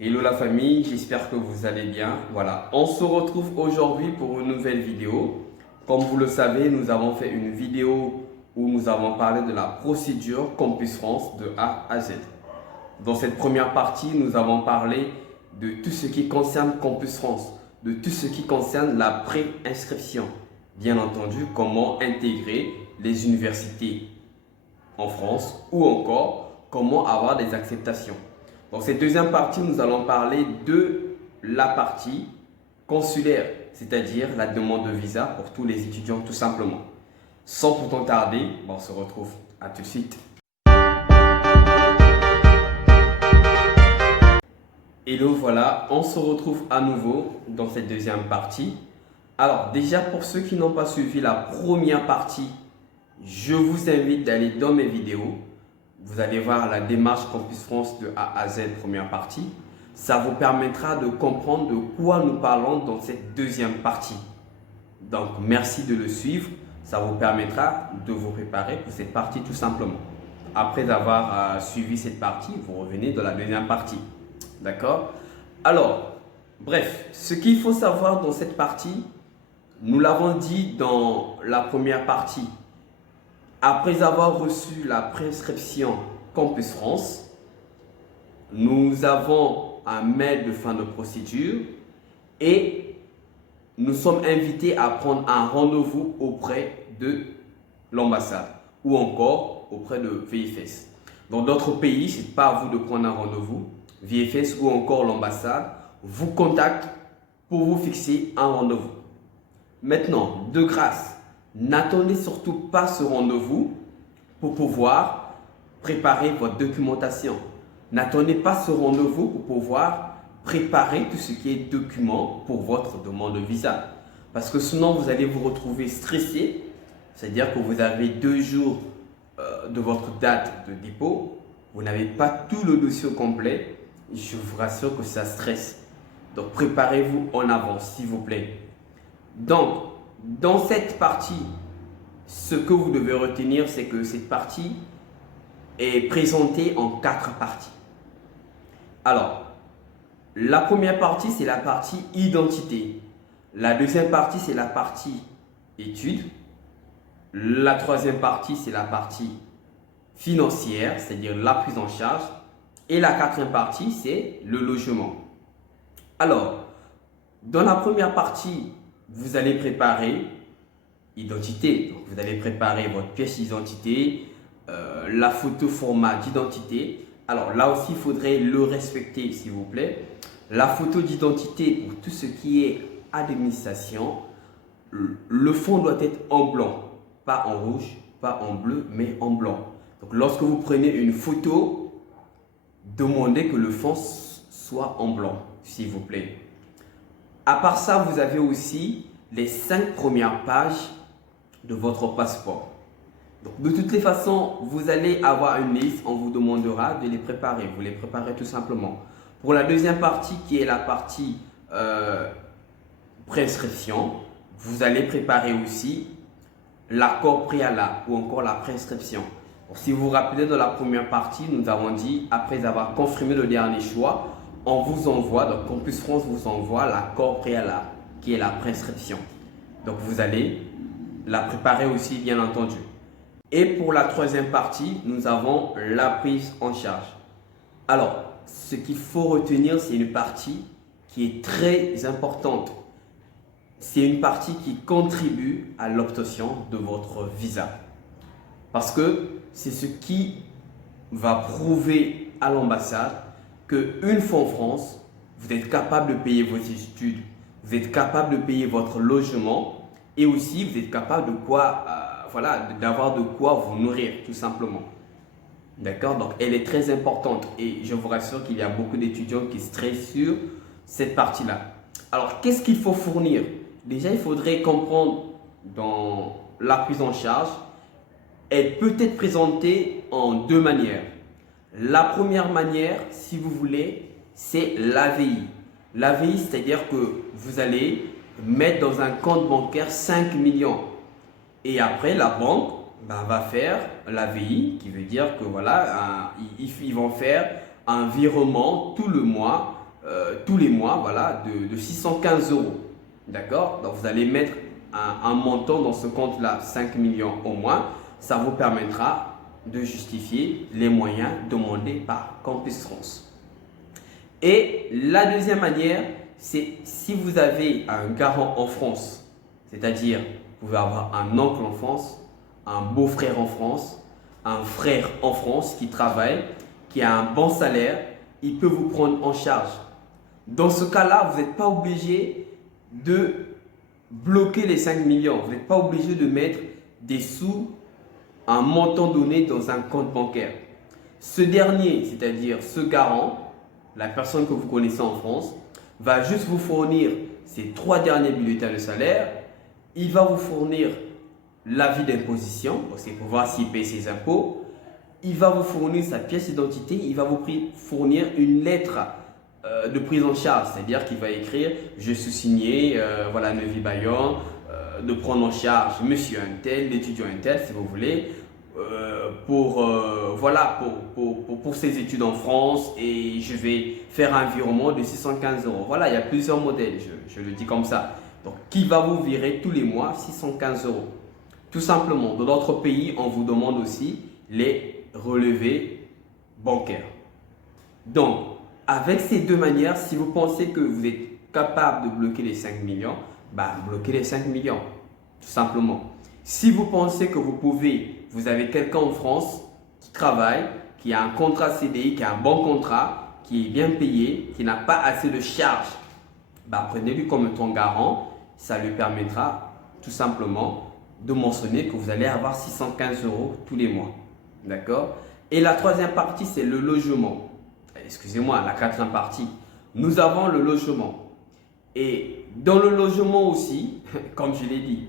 Hello la famille, j'espère que vous allez bien. Voilà, on se retrouve aujourd'hui pour une nouvelle vidéo. Comme vous le savez, nous avons fait une vidéo où nous avons parlé de la procédure Campus France de A à Z. Dans cette première partie, nous avons parlé de tout ce qui concerne Campus France, de tout ce qui concerne la pré-inscription. Bien entendu, comment intégrer les universités en France ou encore comment avoir des acceptations. Dans cette deuxième partie, nous allons parler de la partie consulaire, c'est-à-dire la demande de visa pour tous les étudiants tout simplement. Sans pourtant tarder, on se retrouve à tout de suite. Hello, voilà, on se retrouve à nouveau dans cette deuxième partie. Alors déjà pour ceux qui n'ont pas suivi la première partie, je vous invite d'aller dans mes vidéos. Vous allez voir la démarche Campus France de A à Z première partie. Ça vous permettra de comprendre de quoi nous parlons dans cette deuxième partie. Donc merci de le suivre. Ça vous permettra de vous préparer pour cette partie tout simplement. Après avoir suivi cette partie, vous revenez dans la deuxième partie. D'accord? Alors, bref, ce qu'il faut savoir dans cette partie, nous l'avons dit dans la première partie. Après avoir reçu la prescription Campus France, nous avons un mail de fin de procédure et nous sommes invités à prendre un rendez-vous auprès de l'ambassade ou encore auprès de VFS. Dans d'autres pays, ce n'est pas à vous de prendre un rendez-vous. VFS ou encore l'ambassade vous contactent pour vous fixer un rendez-vous. Maintenant, de grâce, n'attendez surtout pas ce rendez-vous pour pouvoir préparer votre documentation. N'attendez pas ce rendez-vous pour pouvoir préparer tout ce qui est document pour votre demande de visa. Parce que sinon, vous allez vous retrouver stressé. C'est-à-dire que vous avez 2 jours de votre date de dépôt. Vous n'avez pas tout le dossier complet. Je vous rassure que ça stresse. Donc, préparez-vous en avance, s'il vous plaît. Donc, dans cette partie, ce que vous devez retenir, c'est que cette partie est présentée en 4 parties. Alors, la première partie, c'est la partie identité. La deuxième partie, c'est la partie études. La troisième partie, c'est la partie financière, c'est-à-dire la prise en charge. Et la quatrième partie, c'est le logement. Alors, dans la première partie, vous allez préparer identité. Donc, vous allez préparer votre pièce d'identité, la photo format d'identité. Alors là aussi, il faudrait le respecter, s'il vous plaît. La photo d'identité pour tout ce qui est administration, le fond doit être en blanc, pas en rouge, pas en bleu, mais en blanc. Donc lorsque vous prenez une photo, demandez que le fond soit en blanc, s'il vous plaît. À part ça, vous avez aussi les 5 premières pages de votre passeport. Donc, de toutes les façons, vous allez avoir une liste, on vous demandera de les préparer. Vous les préparez tout simplement. Pour la deuxième partie, qui est la partie prescription, vous allez préparer aussi l'accord préalable ou encore la prescription. Donc, si vous vous rappelez, dans la première partie, nous avons dit, après avoir confirmé le dernier choix, on vous envoie, donc Campus France vous envoie l'accord préalable, qui est la prescription. Donc, vous allez la préparer aussi, bien entendu. Et pour la troisième partie, nous avons la prise en charge. Alors, ce qu'il faut retenir, c'est une partie qui est très importante. C'est une partie qui contribue à l'obtention de votre visa. Parce que c'est ce qui va prouver à l'ambassade qu'une fois en France, vous êtes capable de payer vos études, vous êtes capable de payer votre logement et aussi vous êtes capable de quoi, d'avoir de quoi vous nourrir tout simplement. D'accord? Donc elle est très importante et je vous rassure qu'il y a beaucoup d'étudiants qui stressent sur cette partie-là. Alors qu'est-ce qu'il faut fournir? Déjà, il faudrait comprendre dans la prise en charge, elle peut être présentée en 2 manières. La première manière, si vous voulez, c'est l'AVI. L'AVI, c'est-à-dire que vous allez mettre dans un compte bancaire 5 millions. Et après, la banque va faire l'AVI, qui veut dire que voilà, ils vont faire un virement tout le mois tous les mois, voilà, de 615 euros. D'accord? Donc vous allez mettre un montant dans ce compte-là, 5 millions au moins. Ça vous permettra de justifier les moyens demandés par Campus France. Et la deuxième manière, c'est si vous avez un garant en France, c'est-à-dire vous pouvez avoir un oncle en France, un beau-frère en France, un frère en France qui travaille, qui a un bon salaire, il peut vous prendre en charge. Dans ce cas-là, vous n'êtes pas obligé de bloquer les 5 millions. Vous n'êtes pas obligé de mettre des sous, un montant donné dans un compte bancaire. Ce dernier, c'est-à-dire ce garant, la personne que vous connaissez en France, va juste vous fournir ces 3 derniers bulletins de salaire. Il va vous fournir l'avis d'imposition, c'est pour voir s'il paye ses impôts. Il va vous fournir sa pièce d'identité. Il va vous fournir une lettre de prise en charge, c'est-à-dire qu'il va écrire « Je suis signé, voilà, Neuvy Bayon, de prendre en charge monsieur un tel, l'étudiant un tel, si vous voulez, pour ses études en France et je vais faire un virement de 615 euros. » Voilà, il y a plusieurs modèles, je le dis comme ça. Donc, qui va vous virer tous les mois 615 euros. Tout simplement, dans d'autres pays, on vous demande aussi les relevés bancaires. Donc, avec ces deux manières, si vous pensez que vous êtes capable de bloquer les 5 millions, bloquez les 5 millions, tout simplement. Si vous pensez que vous avez quelqu'un en France qui travaille, qui a un contrat CDI, qui a un bon contrat, qui est bien payé, qui n'a pas assez de charges, prenez-lui comme ton garant, ça lui permettra tout simplement de mentionner que vous allez avoir 615 euros tous les mois. D'accord? Et la troisième partie, c'est le logement. Excusez-moi, la quatrième partie. Nous avons le logement. Et dans le logement aussi, comme je l'ai dit,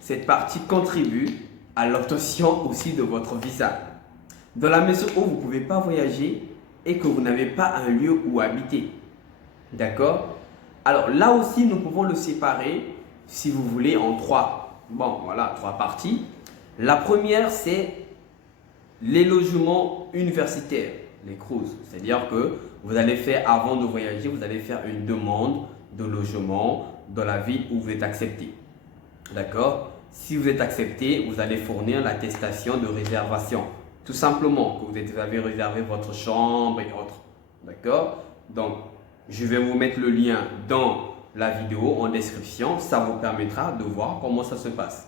cette partie contribue à l'obtention aussi de votre visa. Dans la mesure où vous ne pouvez pas voyager et que vous n'avez pas un lieu où habiter. D'accord? Alors là aussi, nous pouvons le séparer, si vous voulez, en trois parties. La première, c'est les logements universitaires, les CROUS. C'est-à-dire que vous allez faire, avant de voyager, vous allez faire une demande de logement dans la ville où vous êtes accepté. D'accord? Si vous êtes accepté, vous allez fournir l'attestation de réservation. Tout simplement, que vous avez réservé votre chambre et autres. D'accord? Donc, je vais vous mettre le lien dans la vidéo en description. Ça vous permettra de voir comment ça se passe.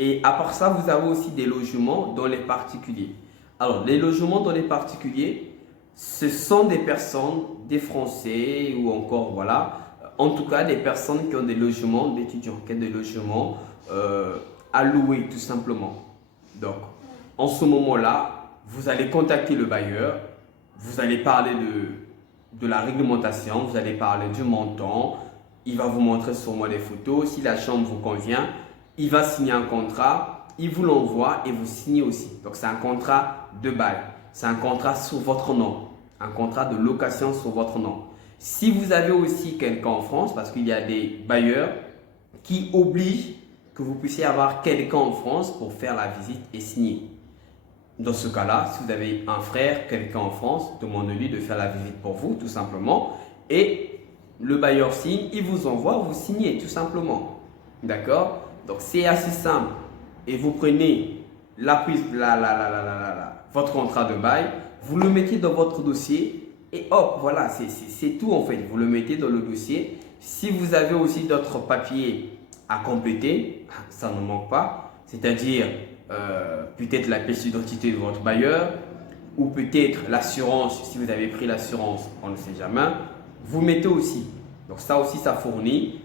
Et à part ça, vous avez aussi des logements dans les particuliers. Alors, les logements dans les particuliers, ce sont des personnes, des Français ou encore, voilà, en tout cas des personnes qui ont des logements d'étudiants, qui ont des logements à louer tout simplement. Donc, en ce moment-là, vous allez contacter le bailleur, vous allez parler de la réglementation, vous allez parler du montant, il va vous montrer sûrement les photos, si la chambre vous convient, il va signer un contrat, il vous l'envoie et vous signez aussi. Donc, c'est un contrat de bail, c'est un contrat sur votre nom, un contrat de location sur votre nom. Si vous avez aussi quelqu'un en France, parce qu'il y a des bailleurs qui obligent que vous puissiez avoir quelqu'un en France pour faire la visite et signer. Dans ce cas-là, si vous avez un frère, quelqu'un en France, demandez-lui de faire la visite pour vous, tout simplement. Et le bailleur signe, il vous envoie, vous signez, tout simplement. D'accord? Donc, c'est assez simple. Et vous prenez votre contrat de bail, vous le mettez dans votre dossier et hop, voilà, c'est tout en fait. Vous le mettez dans le dossier. Si vous avez aussi d'autres papiers à compléter, ça ne manque pas. C'est-à-dire peut-être la pièce d'identité de votre bailleur ou peut-être l'assurance, si vous avez pris l'assurance, on ne sait jamais. Vous mettez aussi. Donc ça aussi, ça fournit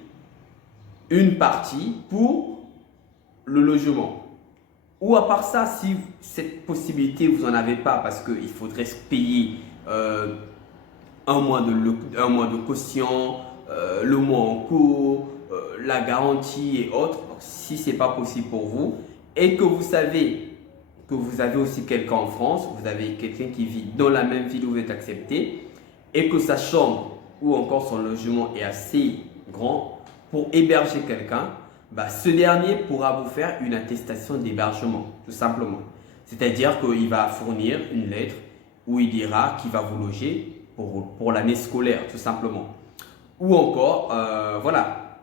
une partie pour le logement. Ou à part ça, si cette possibilité, vous n'en avez pas parce qu'il faudrait se payer un mois de caution, le mois en cours, la garantie et autres. Donc, si ce n'est pas possible pour vous et que vous savez que vous avez aussi quelqu'un en France, vous avez quelqu'un qui vit dans la même ville où vous êtes accepté et que sa chambre ou encore son logement est assez grand pour héberger quelqu'un, ce dernier pourra vous faire une attestation d'hébergement, tout simplement. C'est-à-dire qu'il va fournir une lettre où il dira qu'il va vous loger pour l'année scolaire, tout simplement. Ou encore, voilà,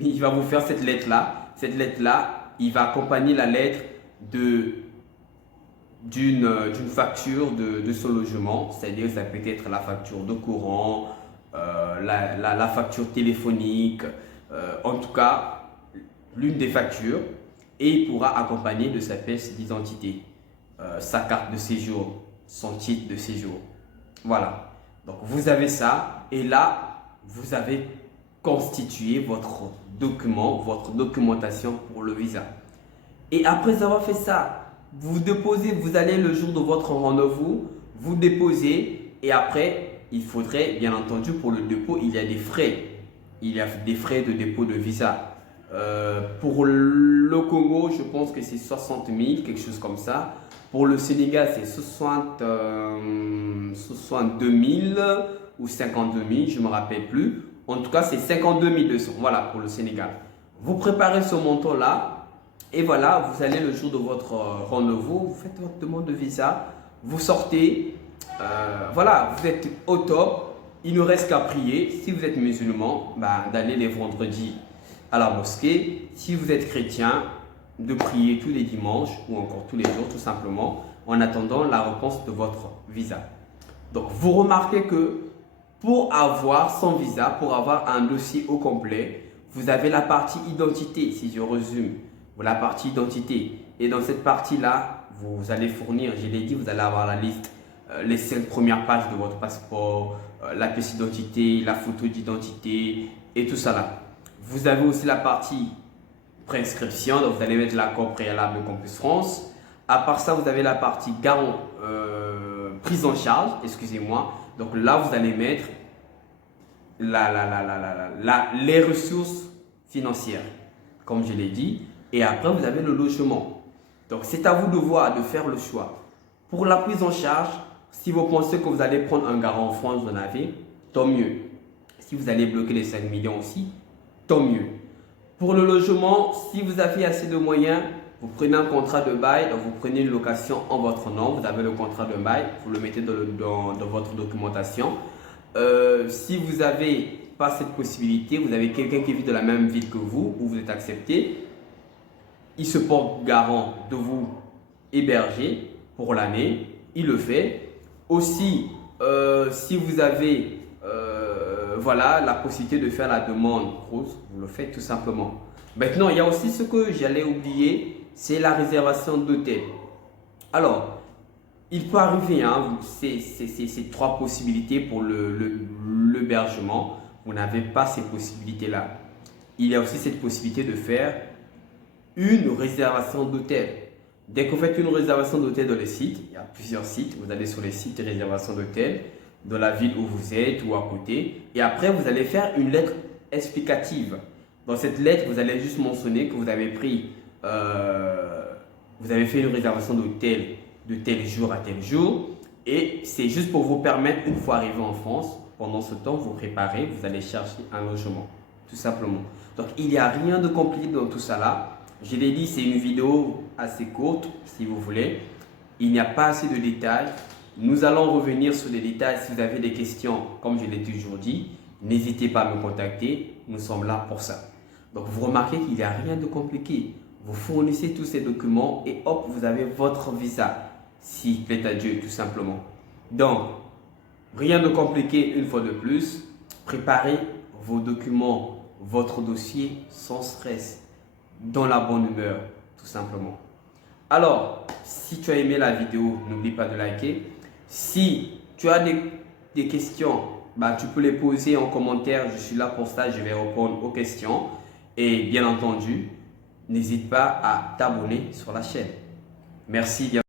il va vous faire cette lettre-là. Cette lettre-là, il va accompagner la lettre d'une facture de son logement. C'est-à-dire, ça peut être la facture de courant, la facture téléphonique, en tout cas, l'une des factures. Et il pourra accompagner de sa pièce d'identité, sa carte de séjour, son titre de séjour. Voilà. Donc, vous avez ça. Et là, vous avez constitué votre document, votre documentation pour le visa. Et après avoir fait ça, vous déposez, vous allez le jour de votre rendez-vous, vous déposez et après, il faudrait, bien entendu, pour le dépôt, il y a des frais. Il y a des frais de dépôt de visa. Pour le Congo, je pense que c'est 60 000, quelque chose comme ça. Pour le Sénégal, c'est 62 000 ou 52 000, je ne me rappelle plus. En tout cas, c'est 52 200, voilà, pour le Sénégal. Vous préparez ce montant-là et voilà, vous allez le jour de votre rendez-vous, vous faites votre demande de visa, vous sortez, voilà, vous êtes au top. Il ne reste qu'à prier. Si vous êtes musulman, d'aller les vendredis à la mosquée. Si vous êtes chrétien, de prier tous les dimanches ou encore tous les jours, tout simplement, en attendant la réponse de votre visa. Donc, vous remarquez que pour avoir son visa, pour avoir un dossier au complet, vous avez la partie identité, si je résume, la partie identité. Et dans cette partie-là, vous allez fournir, je l'ai dit, vous allez avoir la liste, les 5 premières pages de votre passeport, la pièce d'identité, la photo d'identité et tout ça là. Vous avez aussi la partie prescription, donc vous allez mettre l'accord préalable de Campus France. À part ça, vous avez la partie garant, prise en charge, excusez-moi. Donc là, vous allez mettre les ressources financières, comme je l'ai dit. Et après, vous avez le logement. Donc, c'est à vous de voir, de faire le choix. Pour la prise en charge, si vous pensez que vous allez prendre un garant en France, vous en avez, tant mieux. Si vous allez bloquer les 5 millions aussi, tant mieux. Pour le logement, si vous avez assez de moyens, vous prenez un contrat de bail, donc vous prenez une location en votre nom, vous avez le contrat de bail, vous le mettez dans votre documentation. Si vous n'avez pas cette possibilité, vous avez quelqu'un qui vit dans la même ville que vous, où vous êtes accepté, il se porte garant de vous héberger pour l'année, il le fait. Aussi, si vous avez voilà, la possibilité de faire la demande, vous le faites tout simplement. Maintenant, il y a aussi ce que j'allais oublier, c'est la réservation d'hôtel. Alors, il peut arriver, hein, c'est 3 possibilités pour l'hébergement. Vous n'avez pas ces possibilités-là. Il y a aussi cette possibilité de faire une réservation d'hôtel. Dès que vous faites une réservation d'hôtel dans les sites, il y a plusieurs sites, vous allez sur les sites de réservation d'hôtel, dans la ville où vous êtes ou à côté. Et après, vous allez faire une lettre explicative. Dans cette lettre, vous allez juste mentionner que vous avez pris, vous avez fait une réservation d'hôtel de tel jour à tel jour. Et c'est juste pour vous permettre, une fois arrivé en France, pendant ce temps, vous préparez, vous allez chercher un logement, tout simplement. Donc, il n'y a rien de compliqué dans tout ça là. Je l'ai dit, c'est une vidéo assez courte, si vous voulez. Il n'y a pas assez de détails. Nous allons revenir sur les détails. Si vous avez des questions, comme je l'ai toujours dit, n'hésitez pas à me contacter. Nous sommes là pour ça. Donc, vous remarquez qu'il n'y a rien de compliqué. Vous fournissez tous ces documents et hop, vous avez votre visa. S'il plaît à Dieu, tout simplement. Donc, rien de compliqué une fois de plus. Préparez vos documents, votre dossier sans stress, dans la bonne humeur, tout simplement. Alors, si tu as aimé la vidéo, n'oublie pas de liker. Si tu as des questions, tu peux les poser en commentaire. Je suis là pour ça, je vais répondre aux questions. Et bien entendu, n'hésite pas à t'abonner sur la chaîne. Merci bien.